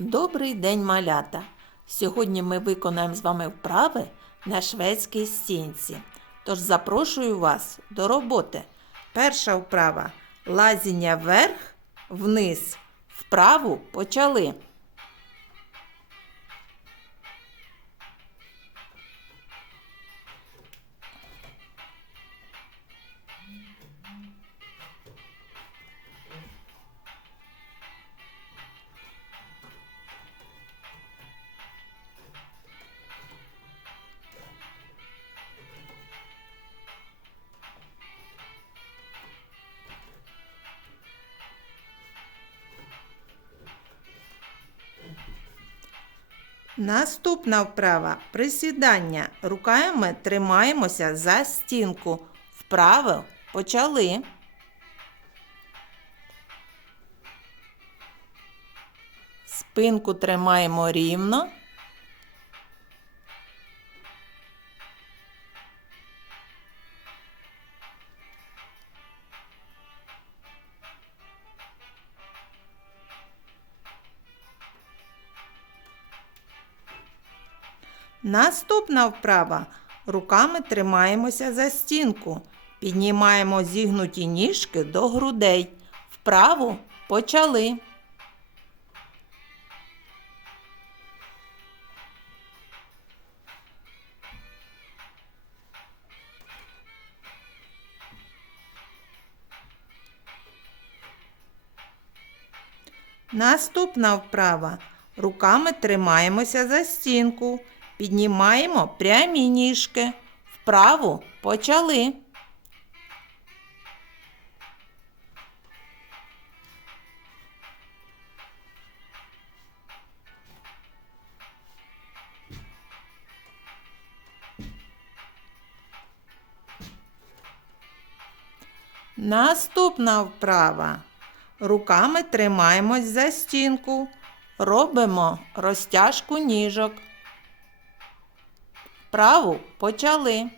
Добрий день, малята! Сьогодні ми виконаємо з вами вправи на шведській стінці. Тож запрошую вас до роботи. Перша вправа лазіння вверх, вниз. Вправу почали. Наступна вправа присідання. Руками тримаємося за стінку. Вправи почали. Спинку тримаємо рівно. Наступна вправа. Руками тримаємося за стінку. Піднімаємо зігнуті ніжки до грудей. Вправу почали. Наступна вправа. Руками тримаємося за стінку. Піднімаємо прямі ніжки. Вправу почали. Наступна вправа. Руками тримаємось за стінку. Робимо розтяжку ніжок. Вправу почали.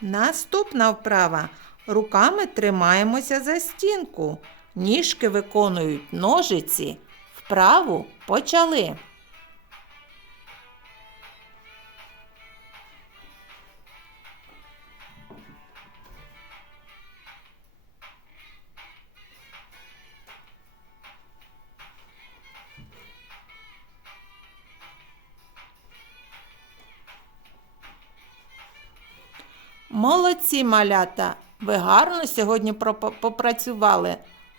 Наступна вправа. Руками тримаємося за стінку. Ніжки виконують ножиці. Вправу почали. Молодці малята! Ви гарно сьогодні попрацювали.